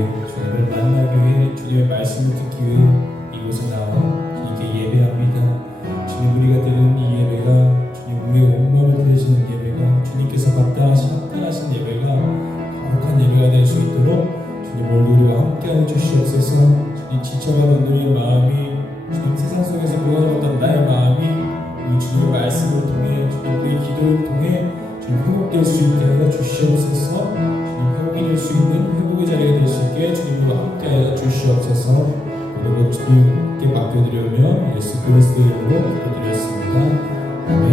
위해, 주님을 만나기 위해, 주님의 말씀을 듣기 위해 이곳에 나와 주님께 예배합니다. 주님, 우리가 드리는 이 예배가, 주님, 우리의 온마음을 드리시는 예배가, 주님께서 합당하신 예배가 거룩한 예배가 될 수 있도록 주님, 오늘도 우리와 함께하여 주시옵소서. 주님, 지쳐가는 우리의 마음이, 주님, 세상 속에서 무너졌던 나의 마음이 이 주님의 말씀을 통해, 주님, 우리의 기도를 통해 주님 회복될 수 있게 하여 주시옵소서. 주님, 회복이 될 수 있는 회복의 자리가 될 수 있게 주님과 함께하여 주시옵소서. 오늘도 주님께 맡겨드리며 예수 그리스도의 이름으로 기도드렸습니다. 아멘.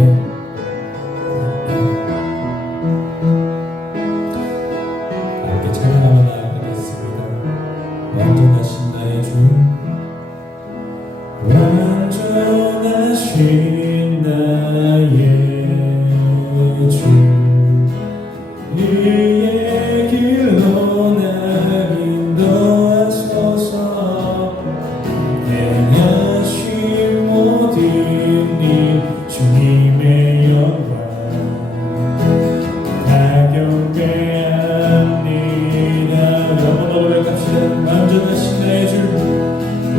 함께 찬양하며 나아가겠습니다. 완전하신 나의 주, 완전하신 나의 주, 이의 길로 날 인도하소서. 행하신 모든 일 주님의 영광 다 경배합니다. 한번 더 고백합시다. 완전하신 나의 주,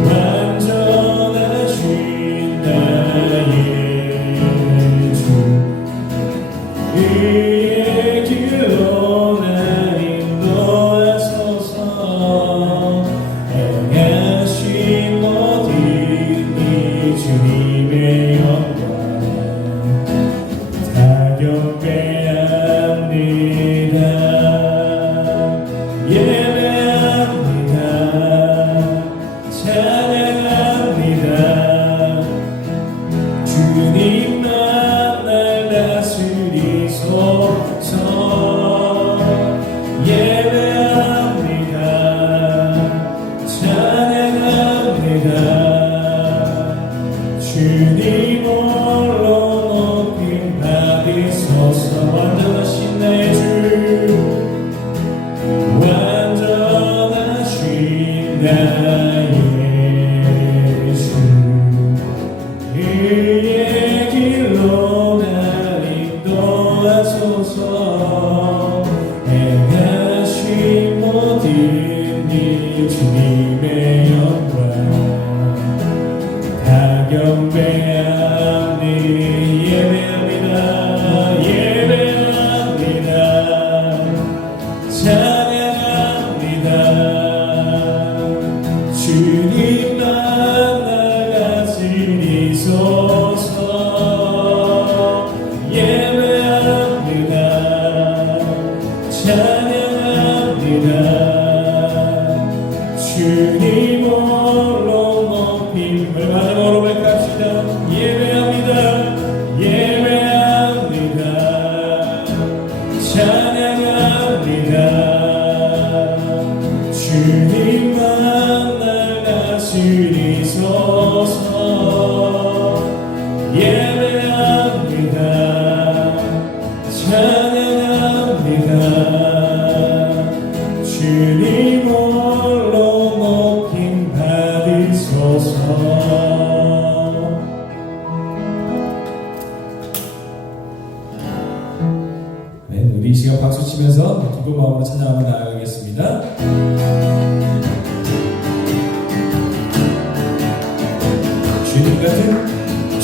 완전하신 나의 주, 이의 길로 날 인도하소서. 행하신 모든 일 주님의 영광 다 경배합니다. 예배합니다. 찬양합니다. 주님만 날 다스리소서. 예배합니다. 찬양합니다. 주님 홀로 높임 받으소서. 완전하신 나의 주, 완전하신 나의 주, 그의 길로 날 인도하소서. 행하신 모든 일 주님의 영광 다 경배합니다. 예배합니다. 예배합니다. 찬양합니다. 주님만 날 다스리소서. 예배합니다. 찬양합니다. 주님 홀로 높임. 마지막으로 고백합시다. 예배합니다. 예배합니다. 찬양합니다. 주님만 날 다스리소서. 예배합니다. 찬양합니다. 주님 홀로 높임 받으소서. 네, 우리 이 시간 박수 치면서 기쁜 마음으로 찬양하며 나아가겠습니다.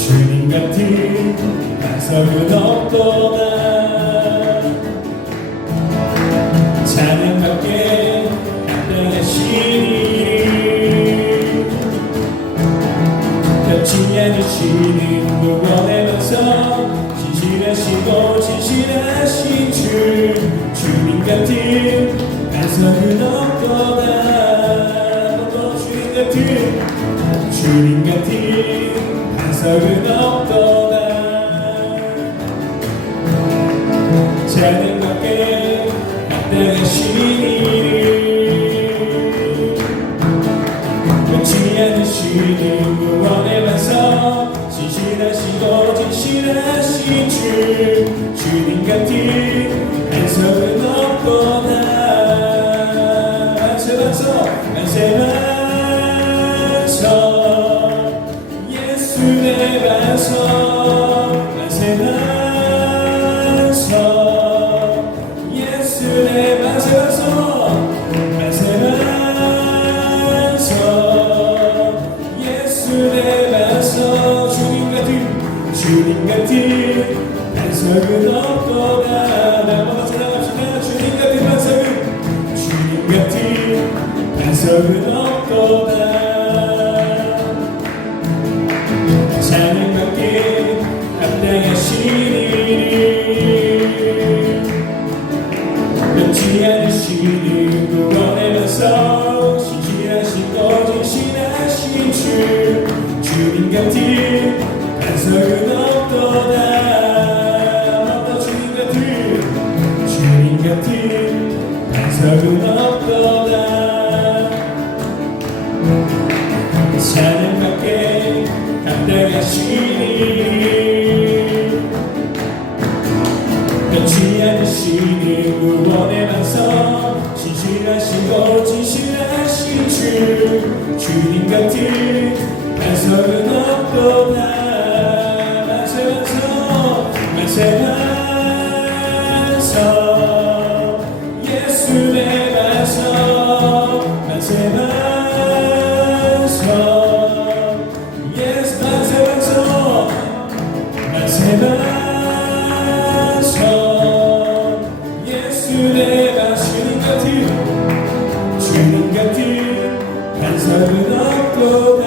주님 같은 반석은 없도다. 찬양받게 합당하시니 겹치 않으시는 구원의 반석, 진실하시고 진실하신 주, 주님 같은 반석은 없도다. 주님 같은 반석은 없도다. 찬양받게 합당하시니 겹치 않으시는 구원의 반석, 진실하시고 진실하신 주, 주님 같은 반석은 없도다. 만세 반석, 만세 반석, 예수 내 반석. 만세 반석, 예수 내 반석. 만세 반석, 반석은 없도다. 한번 찬양합시다. 주님 같은 반석은, 주님 같은 반석은 없도다. 찬양받게 합당하시니 변치 않으시는 구원의 반석, 신실하시고 진실하신 주, 주님 같은 반석은 없도다. 주님 같은 반석은 없도다. 찬양받게 합당하시니 변치 않으시는 구원의 반석, 신실하시고 진실하신 주, 주님 같은 반석은 없도다. 만세 반석, 만세 반석, 예수의 반석, 만세 반석, 예수 만세 반석, 만세 반석, 예수의 반석, 주님 같은 반석은 없도다.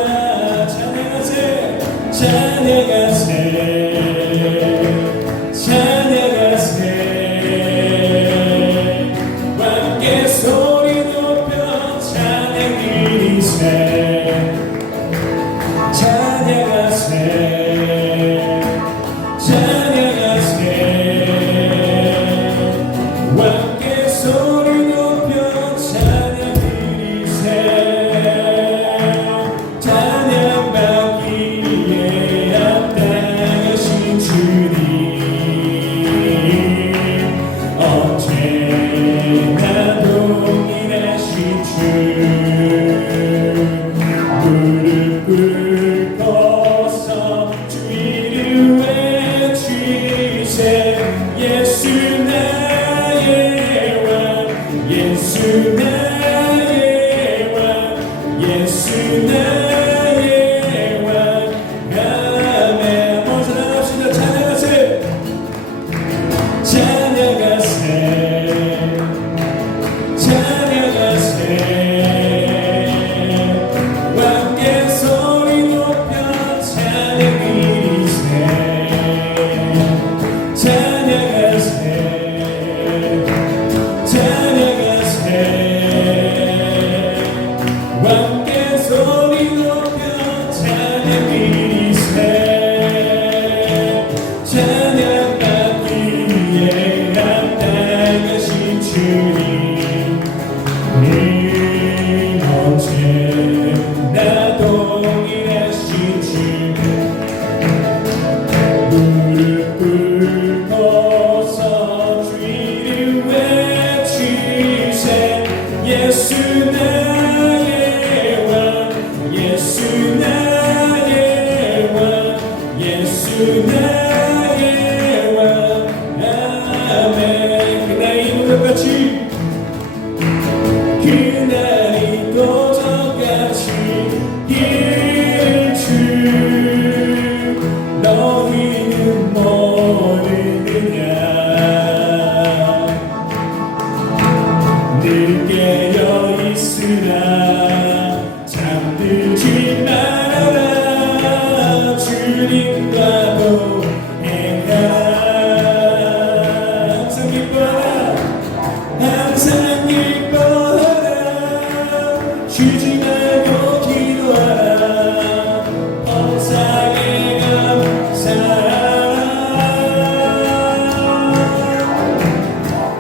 찬양하세, 찬양하세, 찬양하세, 함께 소리 높여 찬양 드리세. 찬양하세, 찬양하세, 함께 소리 높여 찬양 드리세. 찬양받기에 합당하신 주님, 언제나 동일하신 주, 무릎 꿇고서 주 이름 외치세. 예수 나의 왕, 예수 나의 왕, 예수 나의 왕. 아멘. 한번 찬양합시다. 찬양하세, 찬양하세, 찬양하세, 함께 소리 높여 찬양 드리세. 찬양하세, 찬양하세, 함께 소리 높여 찬양 드리세. 찬양받기에 합당하신 주님, 언제나 동일하신 주, 무릎 꿇고서 주 이름 외치세. 예수 나의 왕, 예수 나의 왕, 예수 나의 왕. 아멘. 그날이 무엇같이, 그날이 또 저같이 이를 주, 너희는 모르느냐. 늘 깨어 있으라, 잠들지 말아라. 주님과 동행하라. 항상 기뻐하라, 항상 기뻐하라. 쉬지 말고 기도하라. 범사에 감사하라.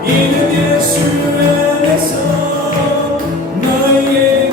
이는 예수 안에서 너희의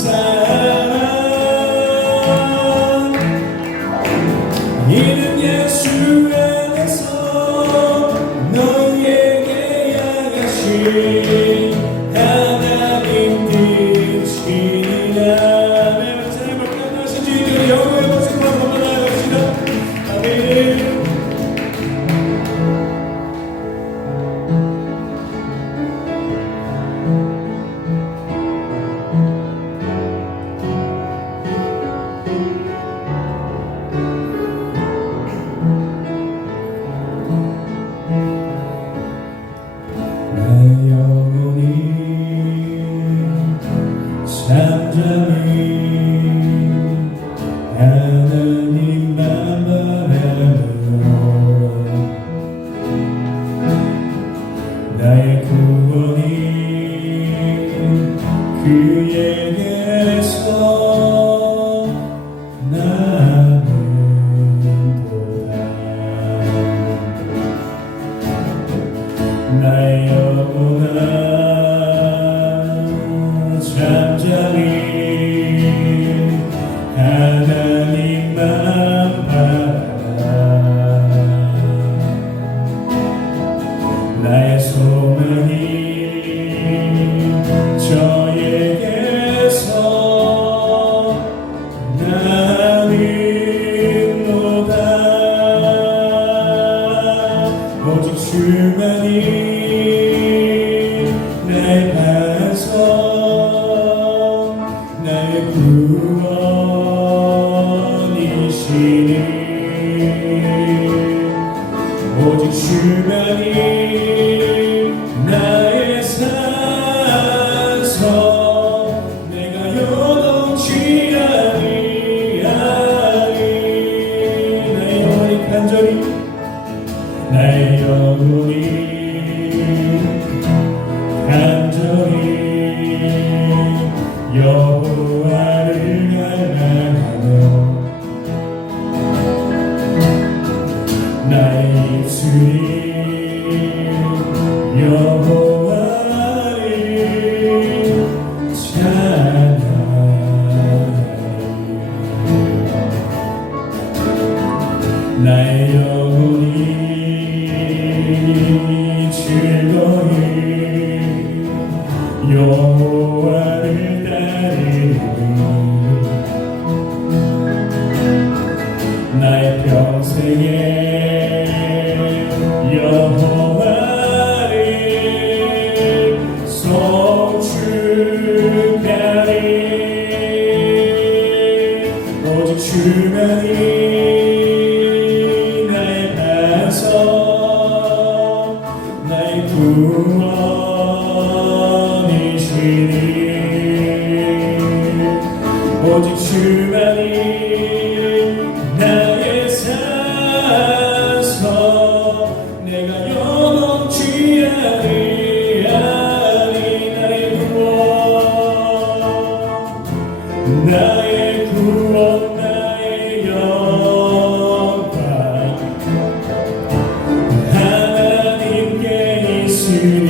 사랑 이는 예수 안에서 너희에게 향하신 하나님 뜻이니라. 네, 하나님 하신 주님들 영광의 모습으로 한번 나아갑시다. 아멘. 나의 영혼이 잠잠히 하나님만 바라며 나의 구원이 그에게서 나는도다. 나의 영혼아 잠잠히 하나님만 바라라. 나의 소망이 저에게서 나는도다. 오직 주만이 나의 반석 나의 구원이시니 오직 주만이 나의 산성 내가 요동치 아니하리. 나의 영혼이 간절히 나의 영혼이 간절히 여호와를 갈망하며 나의 입술이 여호와를 찬양하리. 나의 영혼이 즐거이 여호와를 따르리. 나의 평생에 여호와를 송축하리. 오직 주만이 나의 반석 나의 구원이시니 오직 주만이 나의 산성 내가 요동치 아니하리. 나의 구원 나의 구원 나의 영광 하나님께 있으니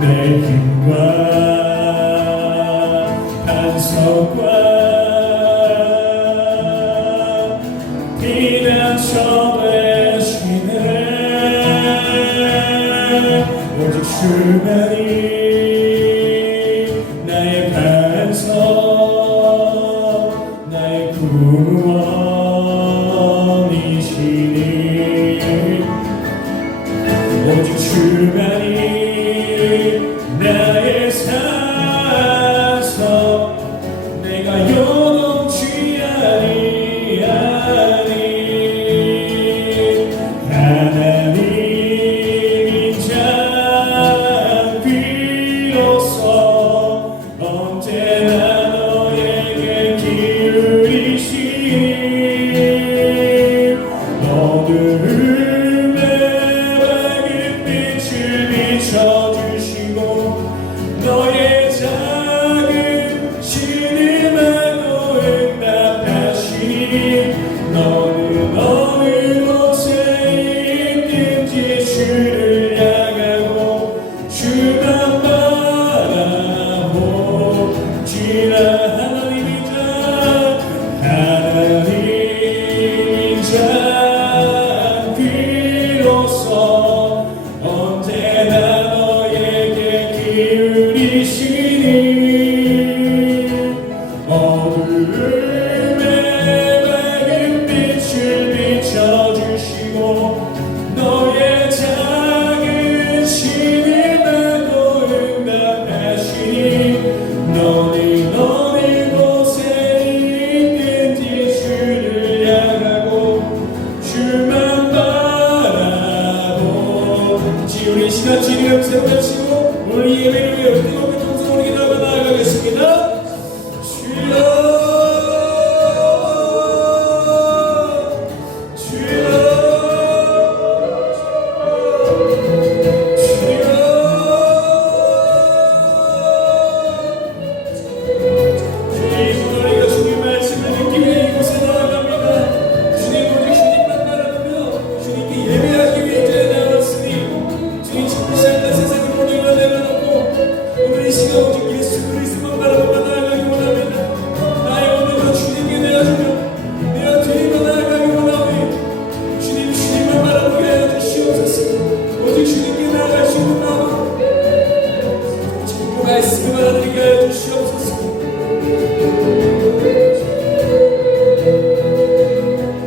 내 힘과 반석과 피난처 되시네. 오직 주만이 나의 반석 나의 구원이시니 오직 주만이 나의 산성 내가 지키시니 어둠에 밝은 빛을 비춰주시고 너의 작은 신임에도 응답하시니 너는 어느 곳에 있든지 주를 향하고 주만 바라보지. 우리 시간 진리를 세워가시고 오늘 예배를 위해 뜨겁게 통성으로 기도하며 나아가겠습니다. 주여 주여 주님, 우리가 주님 말씀을 듣기 위해 이곳에 나아갑니다. 주님, 오직 주님만 바라보며 주님께 예배하기 위해 이제 나왔으니 주님 천지상과 세상을 모든 걸 내려놓고 오늘 이 시간 오직 예수 그리스도만 바라보며 나아가기 원합니다. 나의 오늘도 주님께 내어주며 내가 드리며 나아가기 원하오니 주님, 주님만 바라보게 하여 주시옵소서. 오직 주님께 나아갈 수 있는 마음 그 말씀을 받아들이게 하여 주시옵소서.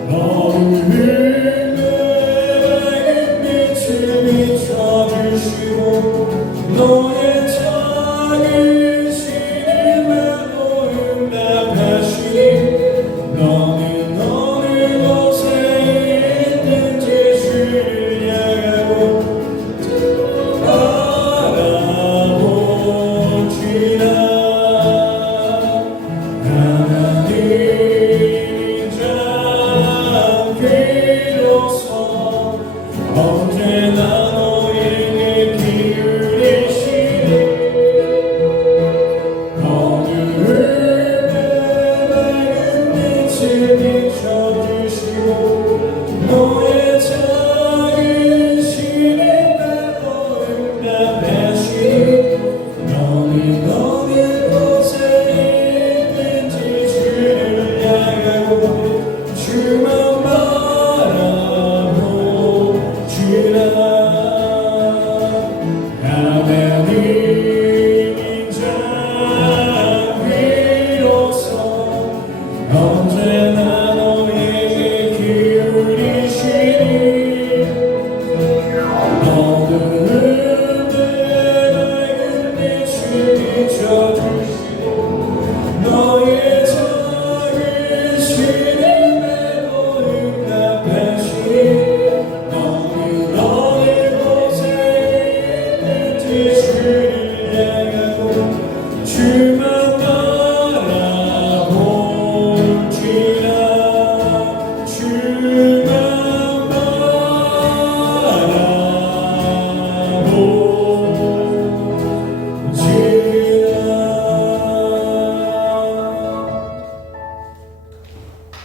어둠에 밝은 빛을 비춰주시고 너의 작은 신임에도 응답하시니 너는 어느 곳에 있든지 주를 향하고 바라보지라. 하나님 비로소 언제나 너에게 기울이시니 어둠에 밝은 빛을 비춰주시고 너의 작은 신임에도 응답하시니 너는 어느 곳에 있든지 주를 향하고 주만 바라보주라. 하나님 인자 비로소 언제나 너에게 기울이시니 어둠에 밝은 빛을 비춰주시고 너의 작은 신임에도 응답하시니 너는 어느 곳에 있든지 주를 향하고 주만 바라보지라. 주만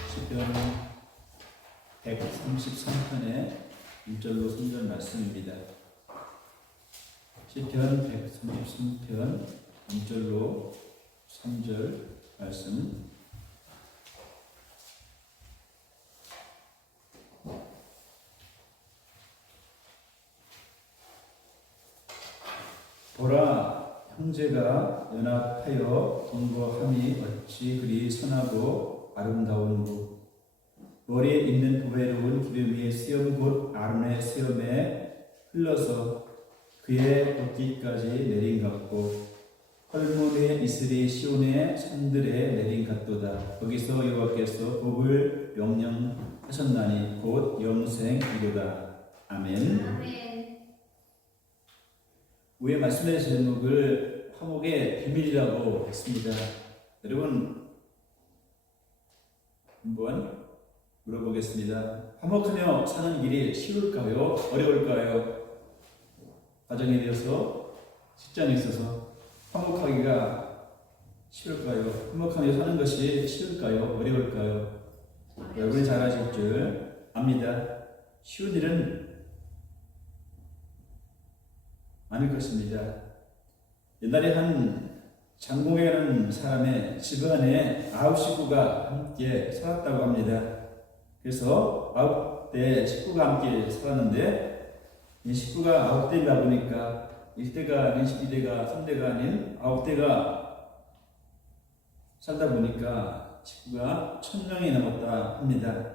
시편 133편의 1절로 3절 말씀입니다. 시편 133편 1절로 3절 말씀. 보라, 형제가 연합하여 동거함이 어찌 그리 선하고 아름다운고. 머리에 있는 보배로운 기름 위에 쓰염 곧 아론의 수염에 흘러서 그의 어깨까지 내린 같고 헐몬의 이슬이 시온의 산들에 내린 같도다. 거기서 여호와께서 복을 명령하셨나니 곧 영생이로다. 아멘. 아멘. 위에 말씀의 제목을 화목의 비밀이라고 했습니다. 여러분, 한번 물어보겠습니다. 화목하며 사는 길이 쉬울까요? 어려울까요? 가정에 대해서, 직장에 있어서 화목하기가 쉬울까요? 화목하며 사는 것이 쉬울까요? 어려울까요? 여러분이 잘 아실 줄 압니다. 쉬운 일은 아닐 것입니다. 옛날에 한 장공이라는 사람의 집안에 9 식구가 함께 살았다고 합니다. 그래서 9대 식구가 함께 살았는데 이 식구가 9대이다 보니까 1대가 아닌 12대가 3대가 아닌 9대가 살다 보니까 식구가 1000명이 넘었다 합니다.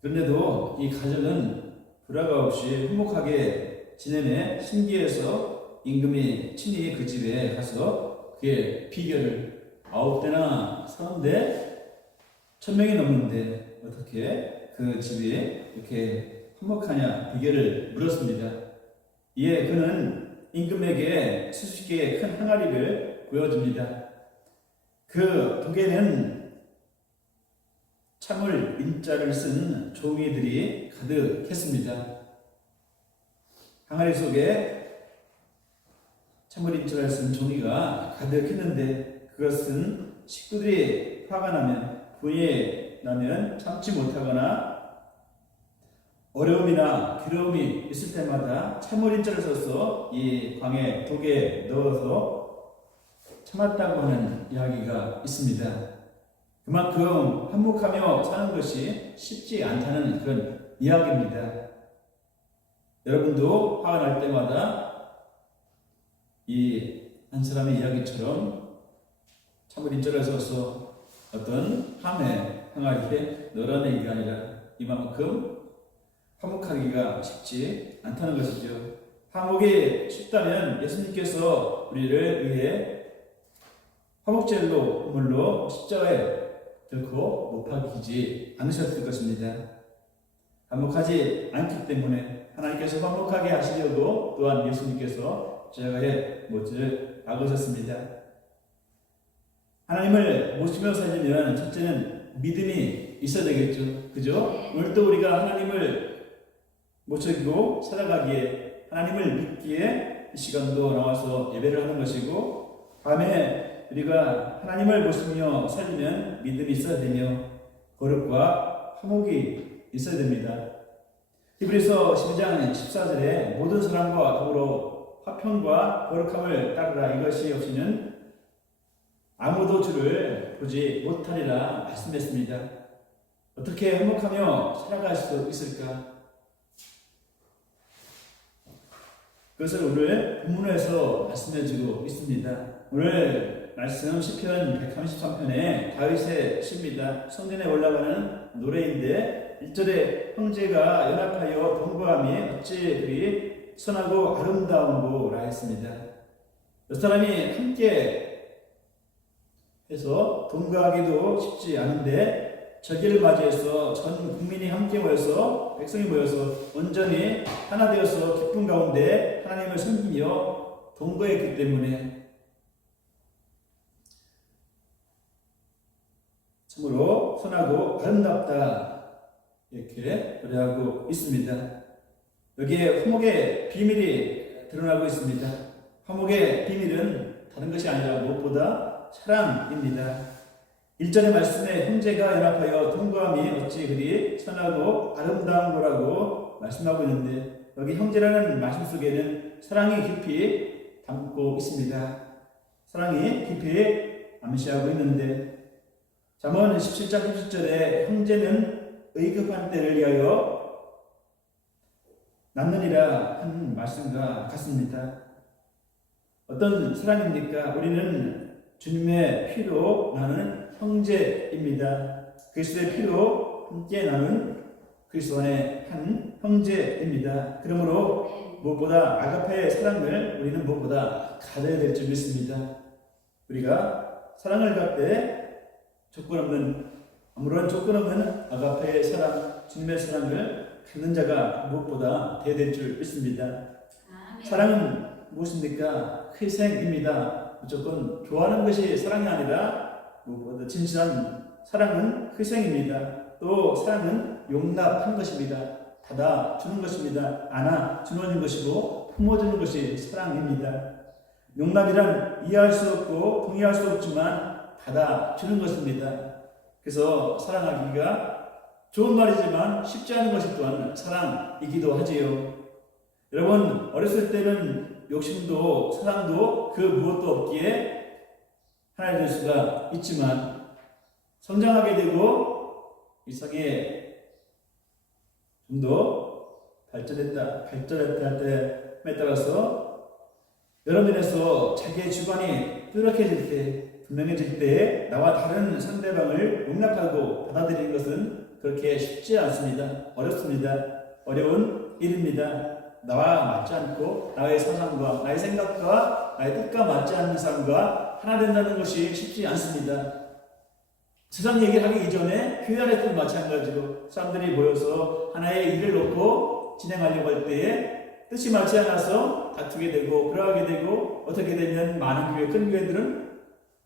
그런데도 이 가정은 불화가 없이 화목하게 지내네 신기해서 임금이 친히 그 집에 가서 그의 비결을 9대나 30대 1000명이 넘는데 어떻게 그 집이 이렇게 화목하냐 비결을 물었습니다. 이에 그는 임금에게 수십 개의 큰 항아리를 보여줍니다. 그 독에는 참을 인자를 쓴 종이들이 가득했습니다. 항아리 속에 참을 인자를 쓴 종이가 가득했는데 그것은 식구들이 화가 나면 분이 나면 참지 못하거나 어려움이나 괴로움이 있을 때마다 참을 인자를 써서 이 광에 독에 넣어서 참았다고 하는 이야기가 있습니다. 그만큼 한몫하며 사는 것이 쉽지 않다는 그런 이야기입니다. 여러분도 화가 날 때마다 이 한 사람의 이야기처럼 참을 인자를 써서 어떤 함에 항아리에 넣으라는 얘기가 아니라 이만큼 화목하기가 쉽지 않다는 것이죠. 화목이 쉽다면 예수님께서 우리를 위해 화목제물로 물로 십자가에 결코 못 박히지 않으셨을 것입니다. 화목하지 않기 때문에 하나님께서 화목하게 하시려고 또한 예수님께서 십자가에 못을 박으셨습니다. 하나님을 모시며 살려면 첫째는 믿음이 있어야 되겠죠. 그죠? 오늘 또 우리가 하나님을 모시고 살아가기에 하나님을 믿기에 이 시간도 나와서 예배를 하는 것이고 밤에 우리가 하나님을 모시며 살리면 믿음이 있어야 되며 거룩과 화목이 있어야 됩니다. 히브리서 12장 14절에 모든 사람과 더불어 화평과 거룩함을 따르라 이것이 없이는 아무도 주를 보지 못하리라 말씀했습니다. 어떻게 화목하며 살아갈 수 있을까? 그것을 오늘 본문에서 말씀해주고 있습니다. 오늘 말씀 시편 133편에 다윗의 시입니다. 성전에 올라가는 노래인데 1절에 형제가 연합하여 동거함이 어찌 그리 선하고 아름다운고라 했습니다. 몇 사람이 함께 해서 동거하기도 쉽지 않은데 절기를 맞이해서 전 국민이 함께 모여서 백성이 모여서 온전히 하나 되어서 기쁨 가운데 하나님을 섬기며 동거했기 때문에 참으로 선하고 아름답다 이렇게 노래하고 있습니다. 여기에 화목의 비밀이 드러나고 있습니다. 화목의 비밀은 다른 것이 아니라 무엇보다 사랑입니다. 1절의 말씀에 형제가 연합하여 동거함이 어찌 그리 선하고 아름다운 거라고 말씀하고 있는데 여기 형제라는 말씀 속에는 사랑이 깊이 담고 있습니다. 사랑이 깊이 암시하고 있는데 잠언 17장 30절에 형제는 의급한 때를 위하여 남느니라 한 말씀과 같습니다. 어떤 사랑입니까? 우리는 주님의 피로 나는 형제입니다. 그리스도의 피로 함께 나눈 그리스도 안의 한 형제입니다. 그러므로 무엇보다 아가페의 사랑을 우리는 무엇보다 가져야 될 줄 믿습니다. 우리가 사랑을 갖되 조건 없는 아무런 조건 없는 아가페의 사랑, 주님의 사랑을 갖는 자가 무엇보다 되어야 될 줄 믿습니다. 사랑은 무엇입니까? 희생입니다. 무조건 좋아하는 것이 사랑이 아니라 무엇보다 진실한 사랑은 희생입니다. 또 사랑은 용납하는 것입니다. 받아주는 것입니다. 안아주는 것이고 품어주는 것이 사랑입니다. 용납이란 이해할 수 없고 동의할 수 없지만 받아주는 것입니다. 그래서 사랑하기가 좋은 말이지만 쉽지 않은 것이 또한 사랑이기도 하지요. 여러분 어렸을 때는 욕심도 사랑도 그 무엇도 없기에 하나가 될 수가 있지만 성장하게 되고 이상에 좀 더 발전했다 할 때에 따라서 여러분에서 자기의 주관이 뚜렷해질 때, 분명해질 때 나와 다른 상대방을 용납하고 받아들이는 것은 그렇게 쉽지 않습니다. 어렵습니다. 어려운 일입니다. 나와 맞지 않고 나의 사상과 나의 생각과 나의 뜻과 맞지 않는 사람과 하나 된다는 것이 쉽지 않습니다. 세상 얘기를 하기 이전에 교회 안에도 마찬가지로 사람들이 모여서 하나의 일을 놓고 진행하려고 할 때에 뜻이 맞지 않아서 다투게 되고 불화하게 되고 어떻게 되면 많은 교회, 큰 교회들은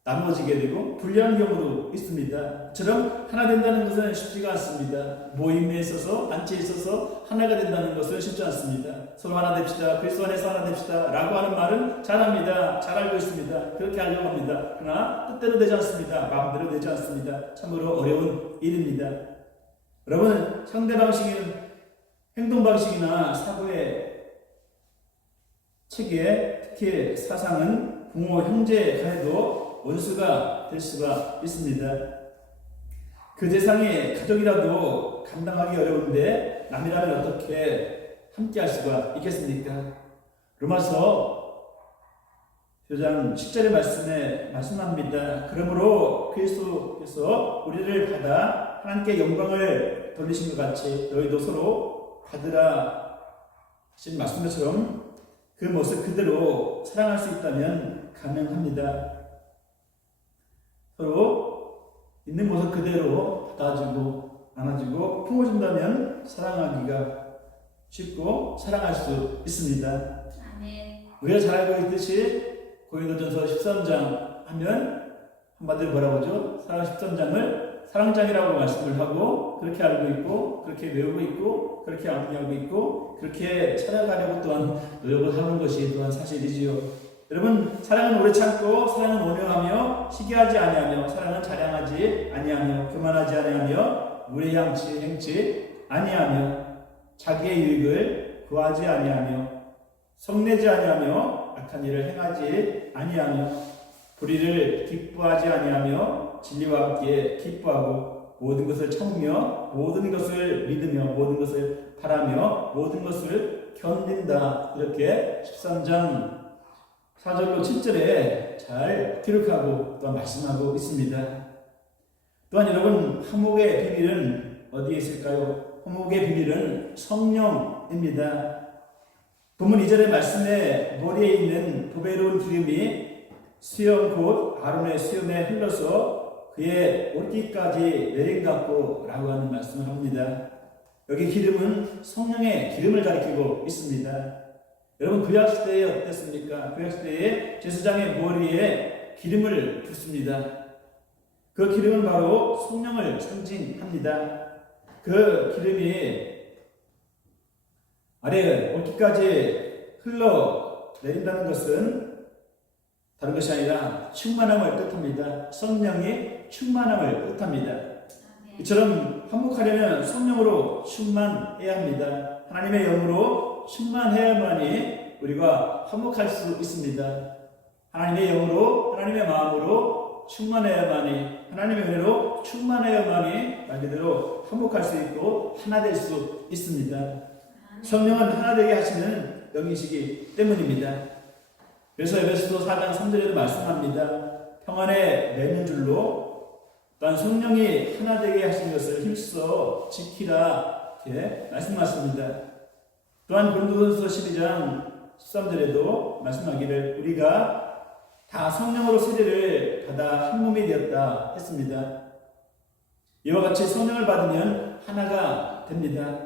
나누어지게 되고 불리한 경우도 있습니다. 처럼 하나 된다는 것은 쉽지가 않습니다. 모임에 있어서 단체에 있어서 하나가 된다는 것은 쉽지 않습니다. 서로 하나 됩시다. 그리스도 안에서 하나 됩시다. 라고 하는 말은 잘합니다. 잘 알고 있습니다. 그렇게 하려고 합니다. 그러나 뜻대로 되지 않습니다. 마음대로 되지 않습니다. 참으로 어려운 일입니다. 여러분, 상대 방식은 행동 방식이나 사고의 체계, 특히 사상은 부모, 형제 간에도 원수가 될 수가 있습니다. 그 대상이 가족이라도 감당하기 어려운데 남이라면 어떻게 함께 할 수가 있겠습니까? 로마서 9장 10절의 말씀에 말씀합니다. 그러므로 그리스도께서 우리를 받아 하나님께 영광을 돌리신 것 같이 너희도 서로 받으라 하신 말씀처럼 그 모습 그대로 사랑할 수 있다면 가능합니다. 서로 있는 모습 그대로 받아주고 안아주고 품어준다면 사랑하기가 쉽고 사랑할 수 있습니다. 아멘. 우리가 잘 알고 있듯이 고린도전서 13장 하면 한마디로 뭐라고 하죠? 사랑 13장을 사랑장이라고 말씀을 하고 그렇게 알고 있고 그렇게 외우고 있고 그렇게 암기하고 있고 그렇게 찾아가려고 또한 노력을 하는 것이 또한 사실이지요. 여러분, 사랑은 오래 참고 사랑은 온유하며 시기하지 아니하며 사랑은 자랑하지 아니하며 교만하지 아니하며 무례향치 행치 아니하며 자기의 유익을 구하지 아니하며 성내지 아니하며 악한 일을 행하지 아니하며 불의를 기뻐하지 아니하며 진리와 함께 기뻐하고 모든 것을 참으며 모든 것을 믿으며 모든 것을 바라며 모든 것을 견딘다. 이렇게 13장 4절로 7절에 잘 기록하고 또 말씀하고 있습니다. 또한 여러분, 화목의 비밀은 어디에 있을까요? 화목의 비밀은 성령입니다. 본문 2절의 말씀에 머리에 있는 보배로운 기름이 수염 곧 아론의 수염에 흘러서 그의 옷깃까지 내린 같고 라고 하는 말씀을 합니다. 여기 기름은 성령의 기름을 가리키고 있습니다. 여러분, 구약시대에 어땠습니까? 구약시대에 제사장의 머리에 기름을 붓습니다. 그 기름은 바로 성령을 상징합니다. 그 기름이 아래 옷깃까지 흘러 내린다는 것은 다른 것이 아니라 충만함을 뜻합니다. 성령이 충만함을 뜻합니다. 이처럼 화목하려면 성령으로 충만해야 합니다. 하나님의 영으로 충만해야만이 우리가 화목할 수 있습니다. 하나님의 영으로 하나님의 마음으로 충만해야만이 하나님의 은혜로 충만해야만이 말 그대로 화목할 수 있고 하나 될 수 있습니다. 성령은 하나 되게 하시는 영이시기 때문입니다. 그래서 에베소서 4장 3절에도 말씀합니다. 평안에 매는 줄로 또한 성령이 하나 되게 하신 것을 힘써 지키라 이렇게 말씀하십니다. 또한 고린도전서 12장 13절에도 말씀하기를 우리가 다 성령으로 세례를 받아 한 몸이 되었다 했습니다. 이와 같이 성령을 받으면 하나가 됩니다.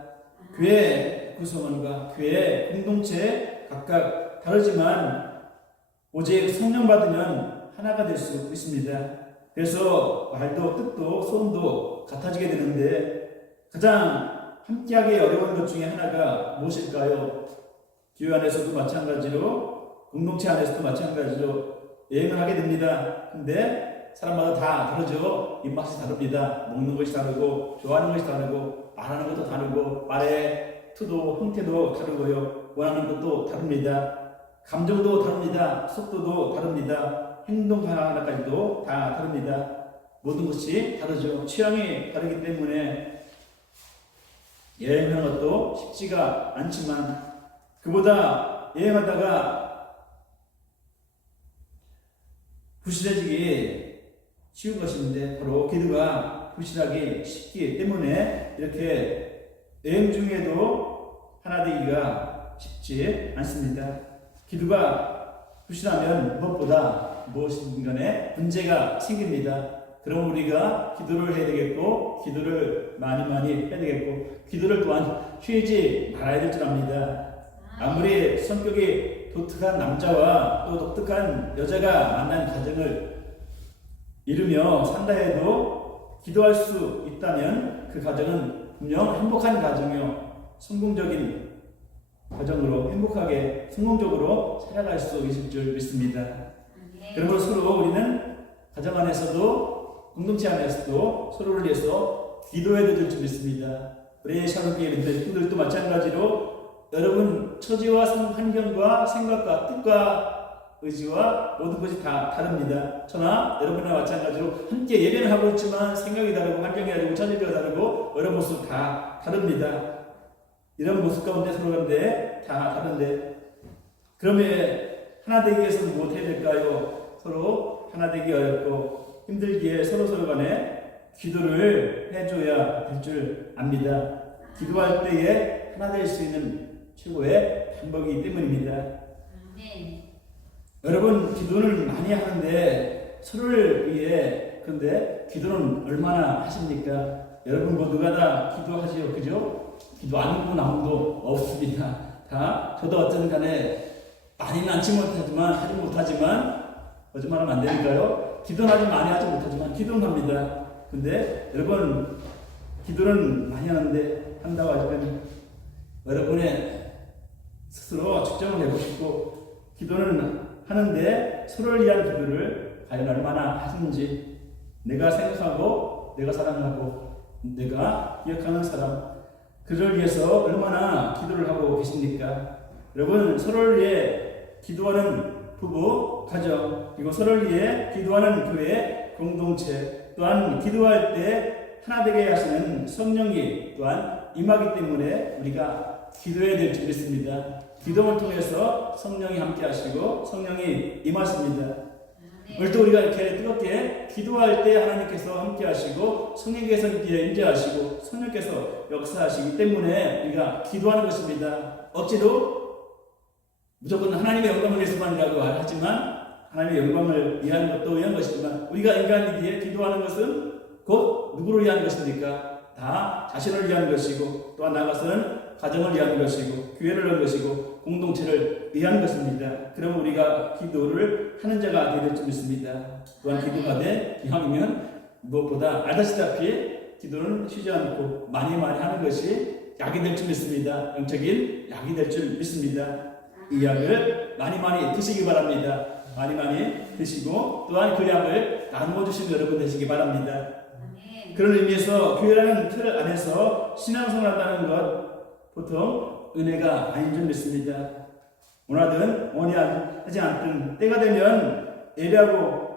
교회 구성원과 교회 공동체 각각 다르지만 오직 성령 받으면 하나가 될 수 있습니다. 그래서 말도 뜻도 소음도 같아지게 되는데 가장 함께하기 어려운 것 중에 하나가 무엇일까요? 교회 안에서도 마찬가지로 공동체 안에서도 마찬가지로 여행을 하게 됩니다. 근데 사람마다 다 다르죠. 입맛이 다릅니다. 먹는 것이 다르고 좋아하는 것이 다르고 말하는 것도 다르고 말의 투도 형태도 다르고요. 원하는 것도 다릅니다. 감정도 다릅니다. 속도도 다릅니다. 행동 하나까지도 다 다릅니다. 모든 것이 다르죠. 취향이 다르기 때문에 여행하는 것도 쉽지가 않지만 그보다 여행하다가 부실해지기 쉬운 것인데 바로 기도가 부실하기 쉽기 때문에 이렇게 여행 중에도 하나 되기가 쉽지 않습니다. 기도가 부실하면 무엇보다 무엇이든 간에 문제가 생깁니다. 그럼 우리가 기도를 해야 되겠고 기도를 많이 해야 되겠고 기도를 또한 쉬지 말아야 될 줄 압니다. 아무리 성격이 독특한 남자와 또 독특한 여자가 만난 가정을 이루며 산다 해도 기도할 수 있다면 그 가정은 분명 행복한 가정이요 성공적인 가정으로 행복하게 성공적으로 살아갈 수 있을 줄 믿습니다. 그러므로 서로 우리는 가정 안에서도 공동체 안에서도 서로를 위해서 기도해야 될 줄 믿습니다. 우리 샤롯교회 분들도 마찬가지로 여러분 처지와 환경과 생각과 뜻과 의지와 모든 것이 다 다릅니다. 저나 여러분과 마찬가지로 함께 예배를 하고 있지만 생각이 다르고 환경이 다르고 처지가 다르고 여러 모습 다 다릅니다. 이런 모습 가운데 서로 가운데 다 다른데 그러면 하나 되기 위해서는 무엇 해야 될까요? 서로 하나 되기 어렵고 힘들기에 서로 간에 기도를 해줘야 될 줄 압니다. 기도할 때에 하나 될 수 있는 최고의 방법이기 때문입니다. 여러분 기도를 많이 하는데 서로를 위해 그런데 기도는 얼마나 하십니까? 여러분 모두가 다 기도하지요, 그죠? 기도 안 하는 분 아무도 없습니다. 다 저도 어쨌든 간에 많이는 하지 못하지만 거짓말하면 안 되니까요. 기도는 아주 많이 하지 못하지만 기도는 합니다. 근데 여러분 기도는 많이 하는데 한다고 하시면 여러분의 스스로 측정을 해보시고 기도는 하는데 서로를 위한 기도를 과연 얼마나 하시는지 내가 생각하고 내가 사랑하고 내가 기억하는 사람 그를 위해서 얼마나 기도를 하고 계십니까? 여러분 서로를 위해 기도하는 부부, 가정 그리고 서로를 위해 기도하는 교회, 공동체 또한 기도할 때 하나 되게 하시는 성령이 또한 임하기 때문에 우리가 기도해야 될 줄 믿습니다. 기도를 통해서 성령이 함께 하시고 성령이 임하십니다. 오늘 또 우리가 이렇게 뜨겁게 기도할 때 하나님께서 함께 하시고 성령께서 임재하시고 성령께서 역사하시기 때문에 우리가 기도하는 것입니다. 억지로 무조건 하나님의 영광을 위해서만이라고 하지만 하나님의 영광을 위한 것도 위한 것이지만 우리가 인간이기에 기도하는 것은 곧 누구를 위한 것입니까? 다 자신을 위한 것이고 또한 나아가서는 가정을 위한 것이고 교회를 위한 것이고 공동체를 위한 것입니다. 그러면 우리가 기도를 하는 자가 되야 될 줄 믿습니다. 또한 기도가 돼 이왕이면 무엇보다 알다시다시피 기도는 쉬지 않고 많이 하는 것이 약이 될 줄 믿습니다. 영적인 약이 될 줄 믿습니다. 이 약을 많이 드시기 바랍니다. 많이 드시고 또한 그 약을 나누어 주시는 여러분 되시기 바랍니다. 그런 의미에서 교회라는 틀 안에서 신앙생활을 한다는 것 보통 은혜가 아닌 줄 믿습니다. 원하든 원하지 않든 때가 되면 예배하고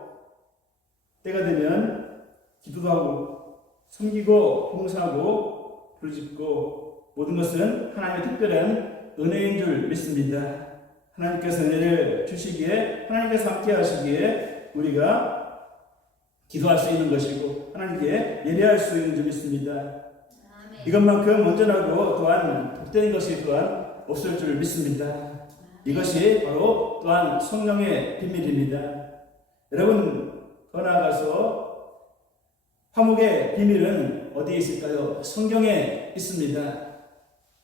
때가 되면 기도도 하고 섬기고 봉사하고 부르짖고 모든 것은 하나님의 특별한 은혜인 줄 믿습니다. 하나님께서 은혜를 주시기에 하나님께서 함께 하시기에 우리가 기도할 수 있는 것이고 하나님께 예배할 수 있는 줄 믿습니다. 이것만큼 온전하고 또한 복되는 것이 또한 없을 줄 믿습니다. 이것이 바로 또한 성령의 비밀입니다. 여러분 더 나아가서 화목의 비밀은 어디에 있을까요? 성경에 있습니다.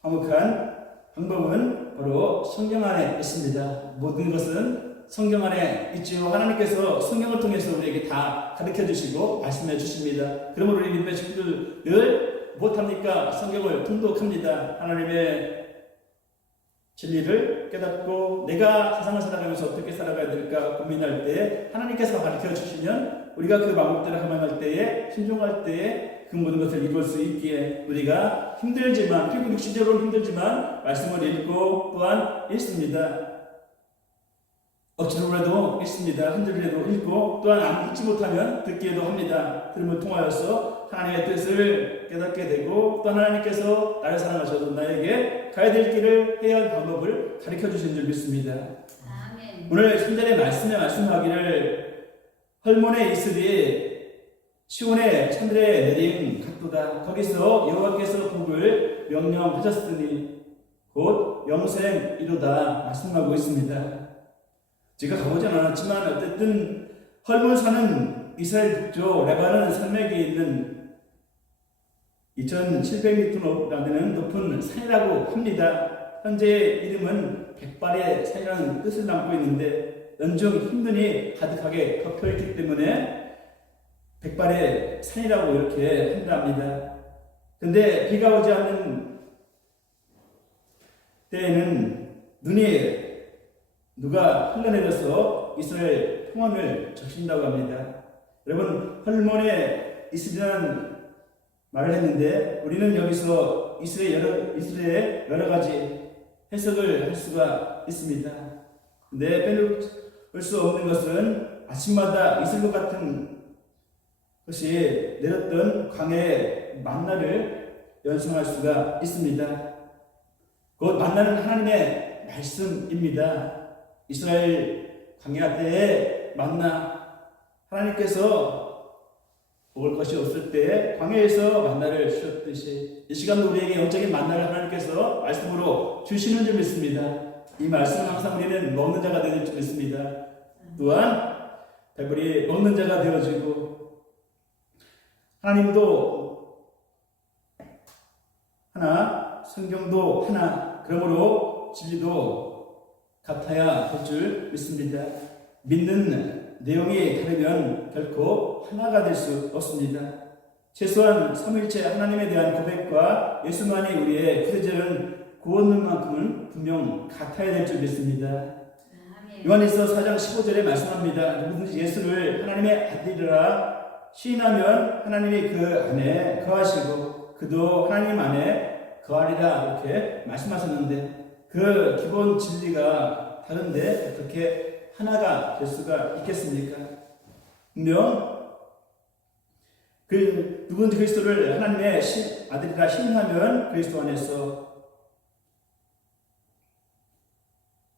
화목한 방법은 바로 성경 안에 있습니다. 모든 것은 성경 안에 있지요. 하나님께서 성경을 통해서 우리에게 다 가르쳐 주시고 말씀해 주십니다. 그러므로 우리 믿음의 친구들 못합니까? 성경을 통독합니다. 하나님의 진리를 깨닫고 내가 세상을 살아가면서 어떻게 살아가야 될까 고민할 때 하나님께서 가르쳐 주시면 우리가 그 방법대로 행할 때에 신중할 때에 그 모든 것을 이룰 수 있기에 우리가 힘들지만 피부 육신적으로 힘들지만 말씀을 읽고 또한 읽습니다. 억지로라도 읽습니다. 흔들리라도 읽고 또한 읽지 못하면 듣기도 합니다. 들음을 통하여서 하나님의 뜻을 깨닫게 되고 또 하나님께서 나를 사랑하셔도 나에게 가야 될 길을 해야 할 방법을 가르쳐 주신 줄 믿습니다. 아멘. 오늘 3절의 말씀에 말씀하기를 헐몬의 이슬이 시온의 산들에 내린 각도다. 거기서 여호와께서 복을 명령하셨으니 곧 영생이로다 말씀하고 있습니다. 제가 가보진 않았지만 어쨌든 헐몬산은 이스라엘 북쪽 레바논 산맥에 있는 2700m라는 높은 산이라고 합니다. 현재 이름은 백발의 산이라는 뜻을 담고 있는데 연중 흰눈이 가득하게 덮여있기 때문에 백발의 산이라고 이렇게 한답니다. 근데 비가 오지 않는 때에는 눈이 누가 흘러내려서 이스라엘 평원을 적신다고 합니다. 여러분, 헐몬의 이슬이라는 말을 했는데 우리는 여기서 이스라엘의 여러 가지 해석을 할 수가 있습니다. 근데 빼놓을 수 없는 것은 아침마다 이슬과 같은 것이 내렸던 광야의 만나를 연상할 수가 있습니다. 곧 만나는 하나님의 말씀입니다. 이스라엘 광야 때에 만나, 하나님께서 먹을 것이 없을 때 광야에서 만나를 주셨듯이 이 시간도 우리에게 영적인 만나를 하나님께서 말씀으로 주시는 줄 믿습니다. 이 말씀은 항상 우리는 먹는 자가 되는 줄 믿습니다. 또한 배불리 먹는 자가 되어지고 하나님도 하나, 성경도 하나, 그러므로 진리도 같아야 될 줄 믿습니다. 믿는 내용이 다르면 결코 하나가 될 수 없습니다. 최소한 삼위일체 하나님에 대한 고백과 예수만이 우리의 구세주는 구원만큼은 분명 같아야 될 줄 믿습니다. 요한일서 4장 15절에 말씀합니다. 누구든지 예수를 하나님의 아들이라 시인하면 하나님이 그 안에 거하시고 그도 하나님 안에 거하리라 이렇게 말씀하셨는데 그 기본 진리가 다른데 어떻게 하나가 될 수가 있겠습니까? 분명 누구든지 그리스도를 하나님의 아들이라 시인하면 그리스도 안에서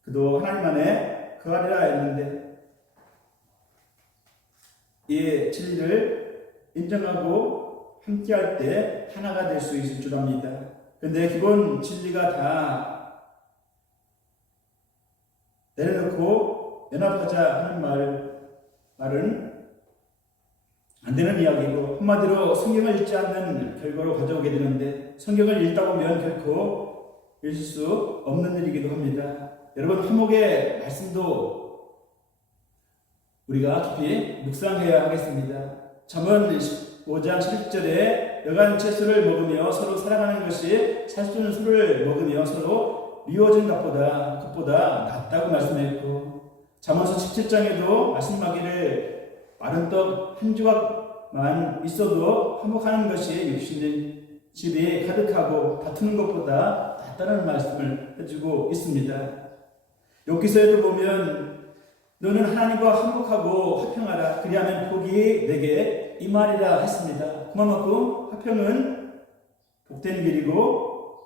그도 하나님 안에 거하리라 했는데 이 진리를 인정하고 함께할 때 하나가 될 수 있을 줄 압니다. 그런데 기본 진리가 다 내려놓고 연합하자 하는 말은 안 되는 이야기고 한마디로 성경을 읽지 않는 결과로 가져오게 되는데 성경을 읽다 보면 결코 읽을 수 없는 일이기도 합니다. 여러분, 화목의 말씀도 우리가 깊이 묵상해야 하겠습니다. 잠언 5장 11절에 여간 채소를 먹으며 서로 사랑하는 것이 살수는 술을 먹으며 서로 미워진 것보다 낫다고 말씀했고 잠언서 17장에도 말씀하기를 마른 떡 한 조각만 있어도 화목하는 것이 육신의 집이 가득하고 다투는 것보다 낫다는 말씀을 해주고 있습니다. 욥기서에도 보면 너는 하나님과 화목하고 화평하라 그리하면 복이 내게 임하리라 했습니다. 그만큼 화평은 복된 길이고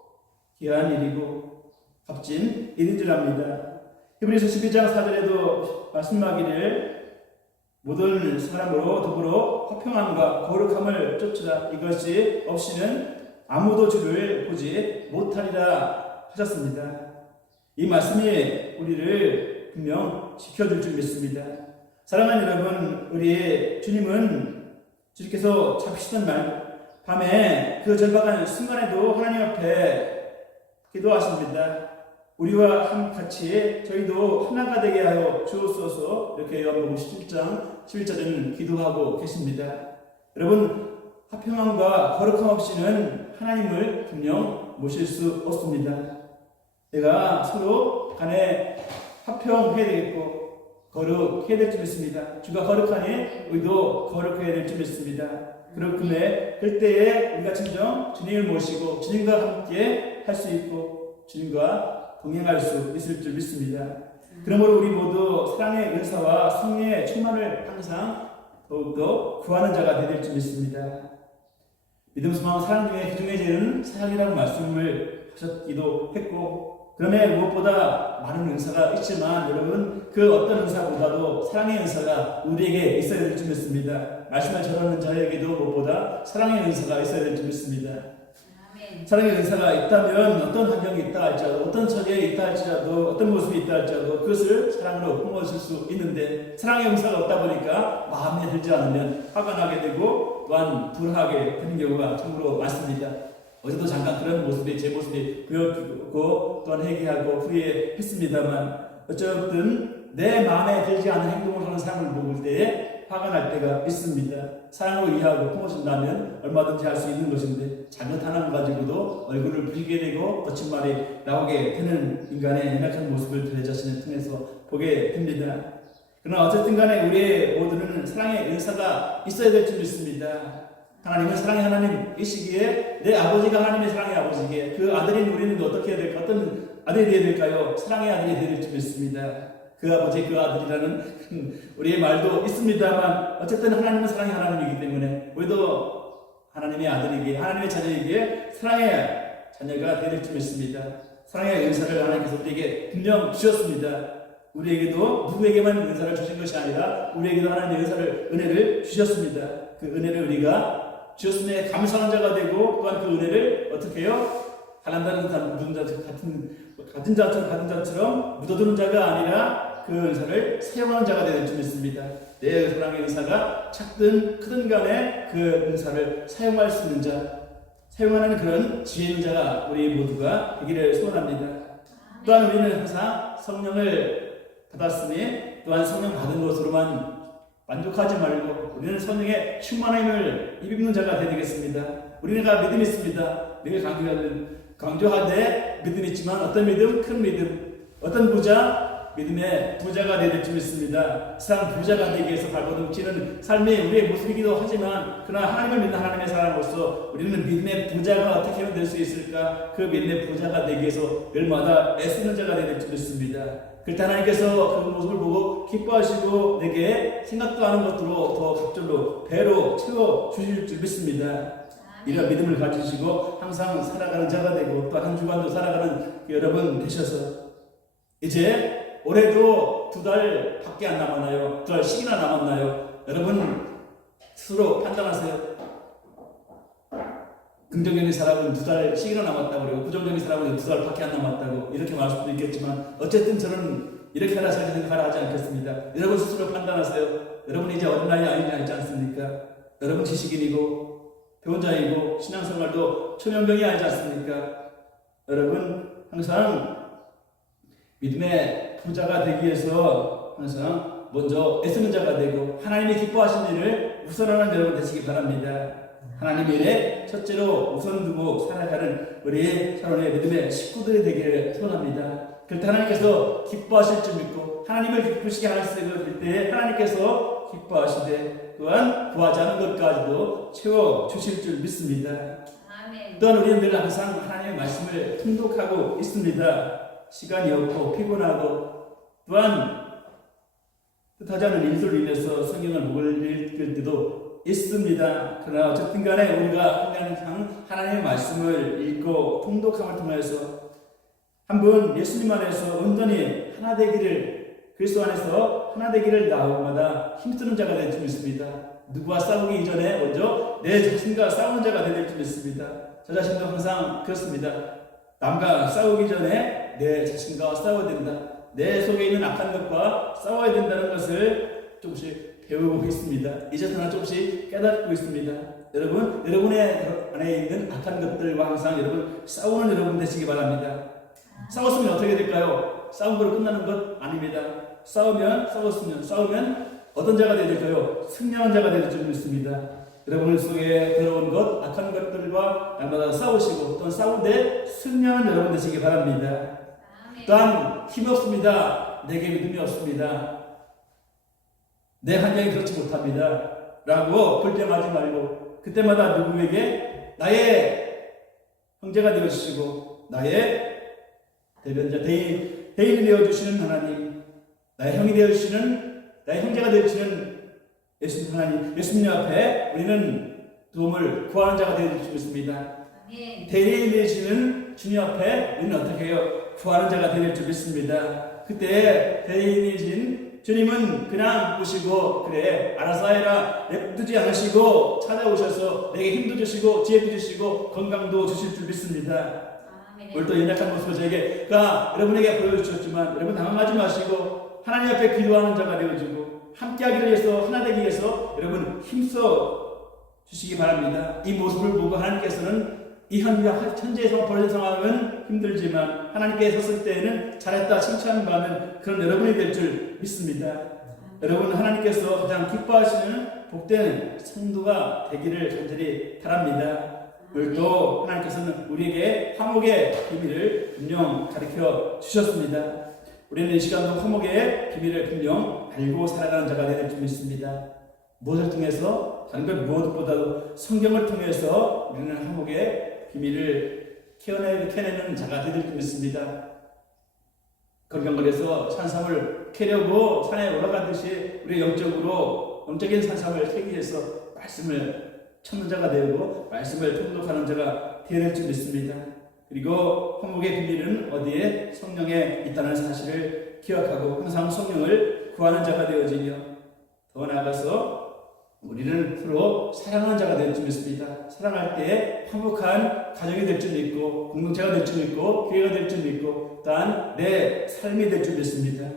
귀한 일이고 값진 일인 줄 압니다. 히브리서 12장 4절에도 말씀하기를 모든 사람으로 더불어 화평함과 거룩함을 쫓으라 이것이 없이는 아무도 주를 보지 못하리라 하셨습니다. 이 말씀이 우리를 분명 지켜줄 줄 믿습니다. 사랑하는 여러분, 우리 주님은 주님께서 잡히시던 날 밤에 그 절박한 순간에도 하나님 앞에 기도하십니다. 우리와 같이 저희도 하나가 되게 하여 주옵소서 이렇게 요한복음 17장 11절은 기도하고 계십니다. 여러분, 화평함과 거룩함 없이는 하나님을 분명 모실 수 없습니다. 내가 서로 간에 화평해야 되겠고 거룩해야 될 줄 믿습니다. 주가 거룩하니 우리도 거룩해야 될 줄 믿습니다. 그렇기에 그때에 우리가 진정 주님을 모시고 주님과 함께 할 수 있고 주님과 동행할 수 있을 줄 믿습니다. 그러므로 우리 모두 사랑의 은사와 성령의 충만을 항상 더욱더 구하는 자가 되될 줄 믿습니다. 믿음, 소망, 사랑 중에 그 중에 제일은 사랑이라고 말씀을 하셨기도 했고 그러나 무엇보다 많은 은사가 있지만 여러분 그 어떤 은사보다도 사랑의 은사가 우리에게 있어야 될 줄 믿습니다. 말씀을 전하는 저에게도 무엇보다 사랑의 은사가 있어야 될 줄 믿습니다. 사랑의 은사가 있다면 어떤 환경이 있다 할지라도 어떤 처지에 있다 할지라도 어떤 모습이 있다 할지라도 그것을 사랑으로 품어줄 수 있는데 사랑의 은사가 없다 보니까 마음에 들지 않으면 화가 나게 되고 또한 불화하게 되는 경우가 참으로 많습니다. 어제도 잠깐 그런 모습이 제 모습이 보였고 또한 회개하고 후회했습니다만 어쨌든 내 마음에 들지 않는 행동을 하는 사람을 볼 때에 화가 날 때가 있습니다. 사랑으로 이해하고 품어준다면 얼마든지 할 수 있는 것인데 잘못 하나 가지고도 얼굴을 붉게 되고 거친 말이 나오게 되는 인간의 연약한 모습을 제 자신을 통해서 보게 됩니다. 그러나 어쨌든 간에 우리 모두는 사랑의 은사가 있어야 될 줄 믿습니다. 하나님은 사랑의 하나님이시기에 내 아버지가 하나님의 사랑의 아버지기에 그 아들인 우리는 어떻게 해야 될까? 어떤 아들이 되어야 될까요? 사랑의 아들이 되어야 될 줄 믿습니다. 그 아버지 그 아들이라는 우리의 말도 있습니다만 어쨌든 하나님은 사랑의 하나님이기 때문에 우리도 하나님의 아들이기에 하나님의 자녀이기에 사랑의 자녀가 되어야 될 줄 믿습니다. 사랑의 은사를 하나님께서 우리에게 분명 주셨습니다. 우리에게도 누구에게만 은사를 주신 것이 아니라 우리에게도 하나님의 은혜를 주셨습니다. 그 은혜를 우리가 주셨음에 감사한 자가 되고 또한 그 은혜를 어떻게 해요? 가난다는 같은 자처럼 묻어두는 자가 아니라 그 은사를 사용하는 자가 되는 줄 믿습니다. 내 사랑의 은사가 작든 크든 간에 그 은사를 사용할 수 있는 자, 사용하는 그런 지혜 있는 자가 우리 모두가 되기를 소원합니다. 또한 우리는 항상 성령을 받았으니 또한 성령 받은 것으로만 만족하지 말고 우리는 성령의 충만함을 입는 자가 되겠습니다. 우리가 믿음이 있습니다. 늘 강조하되 믿음이 있지만 어떤 믿음? 큰 믿음. 어떤 부자? 믿음의 부자가 되될 줄 믿습니다. 세상 부자가 되기 위해서 발버둥치는 삶이 우리의 모습이기도 하지만 그러나 하나님을 믿는 하나님의 사람으로서 우리는 믿음의 부자가 어떻게 하면 될 수 있을까? 그 믿음의 부자가 되기 위해서 날마다 애쓰는 자가 되될 줄 믿습니다. 그때 하나님께서 그 모습을 보고 기뻐하시고 내게 생각도 하는 것으로 더 갑절로 배로 채워주실 줄 믿습니다. 이런 믿음을 가지시고 항상 살아가는 자가 되고 또 한 주간도 살아가는 여러분 되셔서 이제 올해도 2달 밖에 안 남았나요? 2달씩이나 남았나요? 여러분 스스로 판단하세요. 긍정적인 사람은 2달씩이나 남았다고 그러고 부정적인 사람은 2달 밖에 안 남았다고 이렇게 말할 수도 있겠지만 어쨌든 저는 이렇게 하라 저렇게 생각하라 하지 않겠습니다. 여러분 스스로 판단하세요. 여러분 이제 어린 나이 아니지 않지 않습니까? 여러분 지식인이고 배운자이고 신앙생활도 초년병이 아니지 않습니까? 여러분 항상 믿음의 부자가 되기 위해서 항상 먼저 애쓰는 자가 되고 하나님이 기뻐하신 일을 우선하는 여러분 되시기 바랍니다. 하나님의 일에 첫째로 우선 두고 살아가는 우리 사랑의 믿음의 식구들이 되기를 소원합니다. 그때 하나님께서 기뻐하실 줄 믿고 하나님을 기쁘시게 하실 때에 하나님께서 기뻐하시되 또한 구하지 않은 것까지도 채워주실 줄 믿습니다. 아멘. 또한 우리는 늘 항상 하나님의 말씀을 통독하고 있습니다. 시간이 없고 피곤하고 또한 뜻하지 않은 일들로 인해서 성경을 못 읽을 때도 있습니다. 그러나 어쨌든 간에 우리가 항상 하나님의 말씀을 읽고 통독함을 통해서 한번 예수님 안에서 온전히 하나 되기를 그리스도 안에서 하나 되기를 나오마다 힘쓰는 자가 될 줄 믿습니다. 누구와 싸우기 이전에 먼저 내 자신과 싸우는 자가 될 줄 믿습니다. 저 자신도 항상 그렇습니다. 남과 싸우기 전에 내 자신과 싸워야 된다. 내 속에 있는 악한 것과 싸워야 된다는 것을 조금씩 배우고 있습니다. 이제서나 조금씩 깨닫고 있습니다. 여러분, 여러분의 안에 있는 악한 것들과 항상 여러분 싸우는 여러분 되시기 바랍니다. 싸웠으면 어떻게 될까요? 싸운 거로 끝나는 것 아닙니다. 싸우면 어떤 자가 되야 될까요? 승리하는 자가 되는 줄 믿습니다. 여러분 속에 들어온 것, 악한 것들과 날마다 싸우시고 또한 싸우되 승리하는 여러분 되시기 바랍니다. 또한 힘이 없습니다. 내게 믿음이 없습니다. 내 환경이 그렇지 못합니다. 라고 불평하지 말고 그때마다 누구에게 나의 형제가 되어주시고 나의 대변자, 대인이 되어주시는 하나님, 나의 형이 되어주시는, 나의 형제가 되어주시는 예수님 하나님, 예수님 앞에 우리는 도움을 구하는 자가 되어줄 수 있습니다. 대인이 되시는 때는 주님 앞에 우리는 어떻게 해요? 구하는 자가 될 줄 믿습니다. 그때 대인이신 주님은 그냥 보시고 그래 알아서 해라 냅두지 않으시고 찾아오셔서 내게 힘도 주시고 지혜도 주시고 건강도 주실 줄 믿습니다. 오늘 또 연약한 모습을 저에게가 여러분에게 보여주셨지만 여러분 당황하지 마시고 하나님 앞에 기도하는 자가 되어주고 함께하기를 위해서 하나 되기 위해서 여러분 힘써 주시기 바랍니다. 이 모습을 보고 하나님께서는 이 현재에서 벌어진 상황은 힘들지만 하나님께 섰을 때에는 잘했다 칭찬받는 그런 여러분이 될 줄 믿습니다. 여러분 하나님께서 가장 기뻐하시는 복된 성도가 되기를 간절히 바랍니다. 오늘도 하나님께서는 우리에게 화목의 비밀을 분명 가르쳐 주셨습니다. 우리는 이 시간도 화목의 비밀을 분명 알고 살아가는 자가 되는 줄 믿습니다. 무엇을 통해서? 다른 것 무엇보다도 성경을 통해서 우리는 화목의 비밀을 캐내는 자가 되는 줄 믿습니다. 건강거리에서 산삼을 캐려고 산에 올라가듯이 우리 영적인 산삼을 캐기 위해서 말씀을 찾는 자가 되고 말씀을 통독하는 자가 되어야 될 줄 믿습니다. 그리고 화목의 비밀은 어디에? 성령에 있다는 사실을 기억하고 항상 성령을 구하는 자가 되어지며 더 나아가서 우리는 서로 사랑하는 자가 될 줄 믿습니다. 사랑할 때 화목한 가정이 될 줄 믿고 공동체가 될 줄 믿고 교회가 될 줄 믿고 또한 내 삶이 될 줄 믿습니다.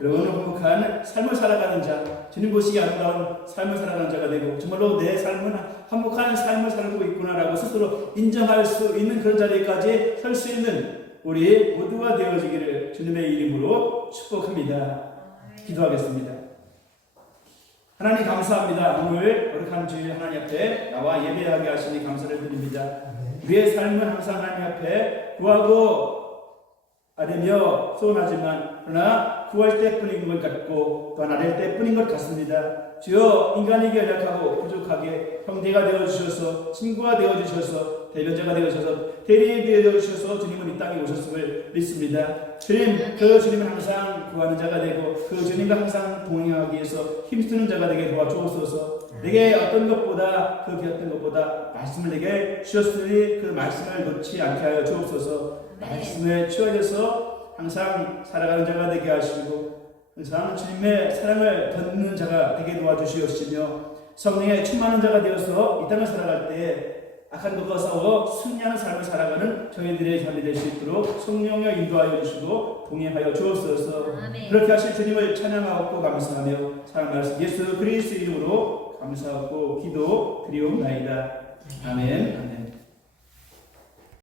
여러분은 화목한 삶을 살아가는 자, 주님 보시기 아름다운 삶을 살아가는 자가 되고 정말로 내 삶은 화목한 삶을 살고 있구나라고 스스로 인정할 수 있는 그런 자리까지 설 수 있는 우리 모두가 되어지기를 주님의 이름으로 축복합니다. 기도하겠습니다. 하나님 감사합니다. 오늘 거룩한 주일 하나님 앞에 나와 예배하게 하시니 감사를 드립니다. 우리의 삶은 항상 하나님 앞에 구하고 아뢰며 소원하지만 그러나 구할 때뿐인 것 같고 또한 아랠 때뿐인 것 같습니다. 주여 인간에게 연약하고 부족하게 형제가 되어주셔서 친구가 되어주셔서 대변자가 되어주셔서 대리인이 되어주셔서 주님은 이 땅에 오셨음을 믿습니다. 주님 그 주님은 항상 구하는 자가 되고 그 주님과 항상 동행하기 위해서 힘쓰는 자가 되게 도와주옵소서. 내게 어떤 것보다 그 귀한 것보다 말씀을 내게 주셨으니 그 말씀을 놓지 않게 하여 주옵소서. 말씀에 취하여서 항상 살아가는 자가 되게 하시고 항상 주님의 사랑을 덧는 자가 되게 도와주시옵시며 성령에 충만한 자가 되어서 이 땅을 살아갈 때 악한 것과 싸워 승리하는 삶을 살아가는 저희들의 삶이 될 수 있도록 성령을 인도하여 주시고 동행하여 주옵소서. 그렇게 하실 주님을 찬양하고 감사하며 사랑하는 예수 그리스도 이름으로 감사하고 기도 드리옵나이다. 아멘.